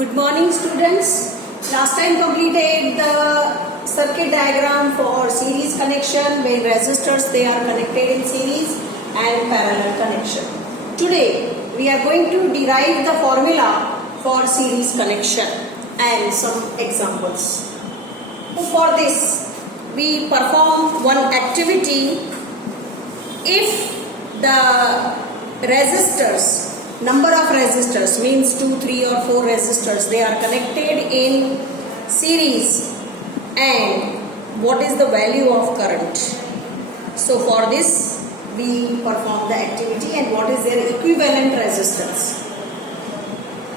Good morning, students. Last time completed the circuit diagram for series connection when resistors they are connected in series and parallel connection. Today we are going to derive the formula for series connection and some examples. For this we perform one activity. If the resistors, number of resistors means 2, 3 or 4 resistors, they are connected in series, and what is the value of current. So for this we perform the activity and what is their equivalent resistance.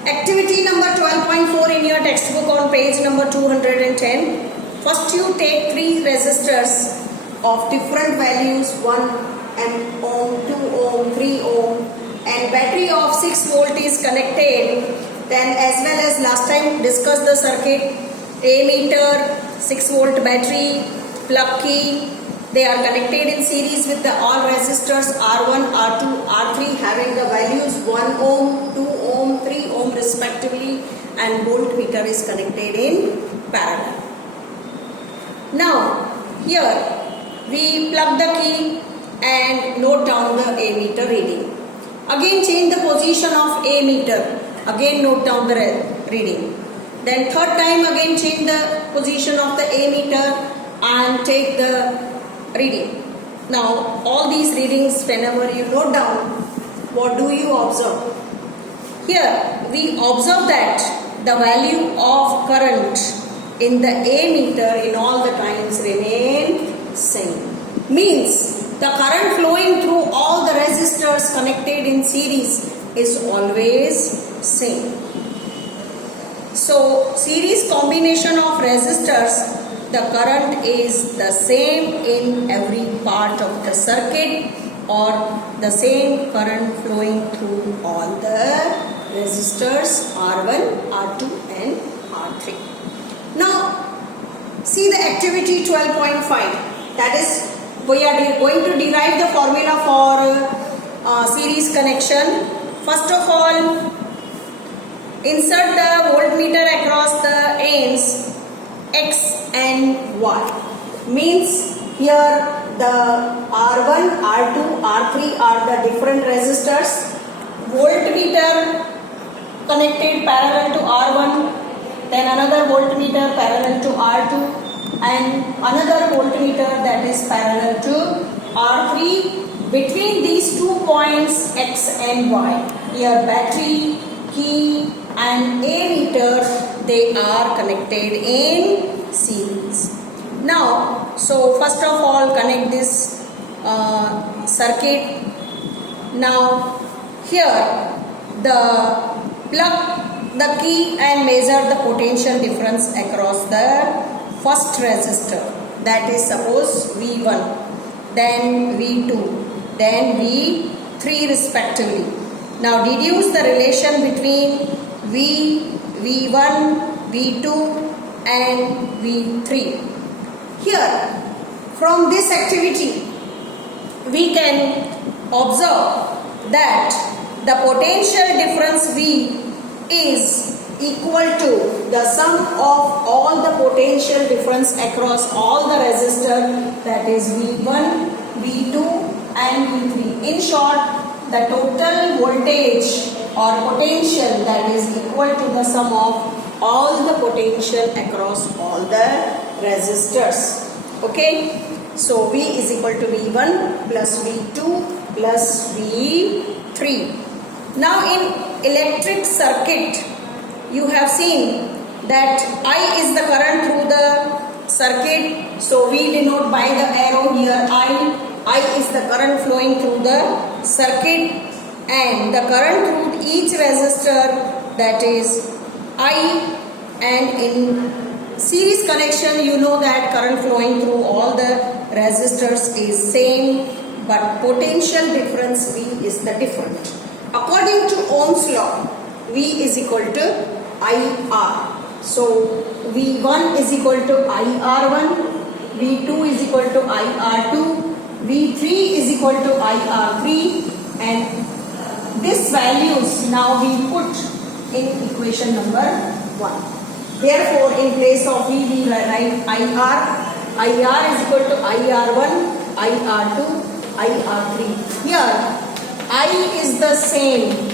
Activity number 12.4 in your textbook on page number 210. First you take 3 resistors of different values, 1 ohm, 2 ohm, 3 ohm, and battery of 6 volt is connected. Then as well as last time discussed the circuit, ammeter, 6 volt battery, plug key, they are connected in series with the all resistors R1, R2, R3 having the values 1 ohm, 2 ohm, 3 ohm respectively, and voltmeter is connected in parallel. Now here we plug the key and note down the ammeter reading. Again change the position of ammeter. Again note down the reading. Then third time again change the position of the ammeter and take the reading. Now all these readings whenever you note down, what do you observe? Here we observe that the value of current in the ammeter in all the times remain same. Means the current flowing through all the resistors connected in series is always same. So series combination of resistors, the current is the same in every part of the circuit, or the same current flowing through all the resistors R1, R2 and R3. Now see the activity 12.5, that is we are going to derive the formula for series connection. First of all, insert the voltmeter across the ends X and Y. Means here the R1, R2, R3 are the different resistors. Voltmeter connected parallel to R1, then another voltmeter parallel to R2, and another voltmeter that is parallel to R3. Between these 2 points X and Y, here battery, key and ammeter, they are connected in series. Now, so first of all connect this circuit. Now here the plug the key and measure the potential difference across the first resistor, that is suppose V1, then V2, then V3 respectively. Now deduce the relation between V1, V2 and V3. Here from this activity we can observe that the potential difference V is equal to the sum of all the potential difference across all the resistor, that is V1, V2 and V3. In short, the total voltage or potential that is equal to the sum of all the potential across all the resistors. Okay, so V is equal to V1 plus V2 plus V3. Now in electric circuit, you have seen that I is the current through the circuit, so we denote by the arrow here I is the current flowing through the circuit, and the current through each resistor, that is I. And in series connection you know that current flowing through all the resistors is same, but potential difference V is the different. According to Ohm's law, V is equal to IR. So V1 is equal to IR1, V2 is equal to IR2, V3 is equal to IR3, and this values now we put in equation number 1. Therefore, in place of V, we write IR. IR is equal to IR1, IR2, IR3. Here, I is the same,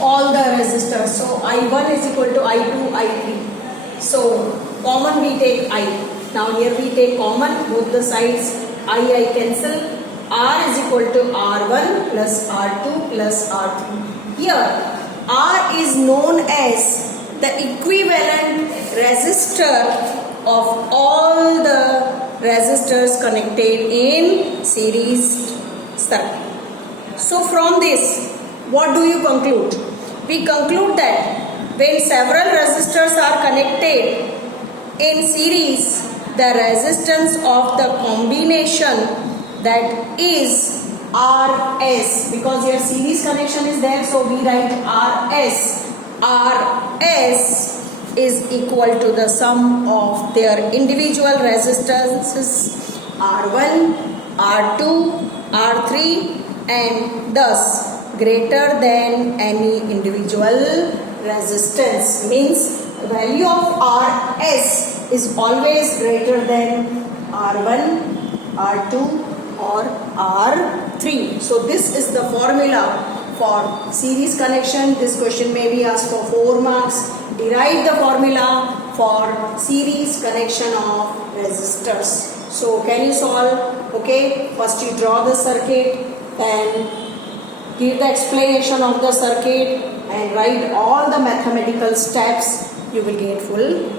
all the resistors. So, I1 is equal to I2, I3. So, common we take I. Now, here we take common, both the sides, I cancel. R is equal to R1 plus R2 plus R3. Here, R is known as the equivalent resistor of all the resistors connected in series circuit. So from this, what do you conclude? We conclude that when several resistors are connected in series, the resistance of the combination, that is RS, because your series connection is there, so we write RS. RS is equal to the sum of their individual resistances R1, R2, R3, and thus greater than any individual resistance. Means the value of RS is always greater than R1, R2, or R3. So this is the formula for series connection. This question may be asked for 4 marks. Derive the formula for series connection of resistors. So can you solve? Okay, first you draw the circuit, then give the explanation of the circuit and write all the mathematical steps. You will get full